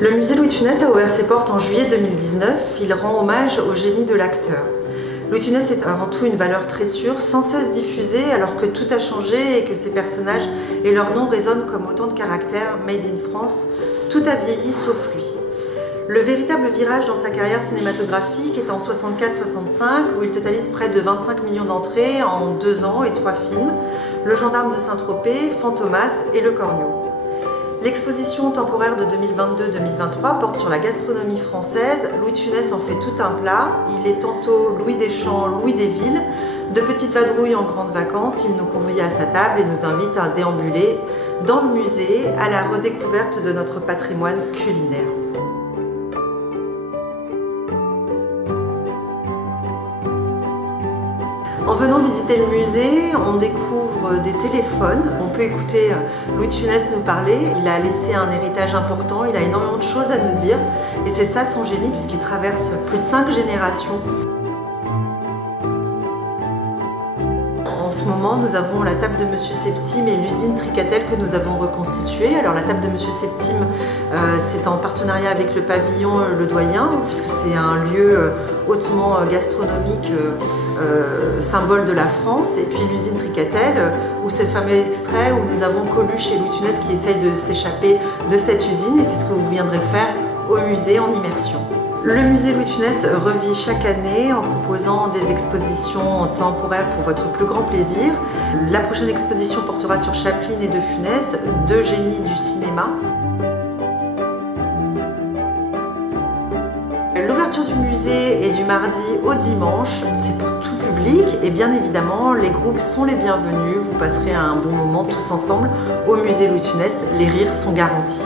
Le musée Louis de Funès a ouvert ses portes en juillet 2019. Il rend hommage au génie de l'acteur. Louis de Funès est avant tout une valeur très sûre, sans cesse diffusée alors que tout a changé et que ses personnages et leurs noms résonnent comme autant de caractères made in France. Tout a vieilli sauf lui. Le véritable virage dans sa carrière cinématographique est en 64-65 où il totalise près de 25 millions d'entrées en 2 ans et 3 films, Le Gendarme de Saint-Tropez, Fantomas et Le Corneau. L'exposition temporaire de 2022-2023 porte sur la gastronomie française. Louis de Funès en fait tout un plat. Il est tantôt Louis des Champs, Louis des Villes. De petites vadrouilles en grandes vacances, il nous convie à sa table et nous invite à déambuler dans le musée à la redécouverte de notre patrimoine culinaire. En venant visiter le musée, on découvre des téléphones. On peut écouter Louis de Funès nous parler. Il a laissé un héritage important, il a énormément de choses à nous dire. Et c'est ça son génie puisqu'il traverse plus de 5 générations. En ce moment, nous avons la table de Monsieur Septime et l'usine Tricatel que nous avons reconstituée. Alors la table de Monsieur Septime, c'est en partenariat avec le pavillon Le Doyen, puisque c'est un lieu hautement gastronomique, symbole de la France. Et puis l'usine Tricatel, où c'est le fameux extrait où nous avons Coluche et Louis de Funès qui essayent de s'échapper de cette usine. Et c'est ce que vous viendrez faire au musée en immersion. Le musée Louis de Funès revit chaque année en proposant des expositions temporaires pour votre plus grand plaisir. La prochaine exposition portera sur Chaplin et de Funès, 2 génies du cinéma. L'ouverture du musée est du mardi au dimanche, c'est pour tout public et bien évidemment les groupes sont les bienvenus. Vous passerez un bon moment tous ensemble au musée Louis de Funès, les rires sont garantis.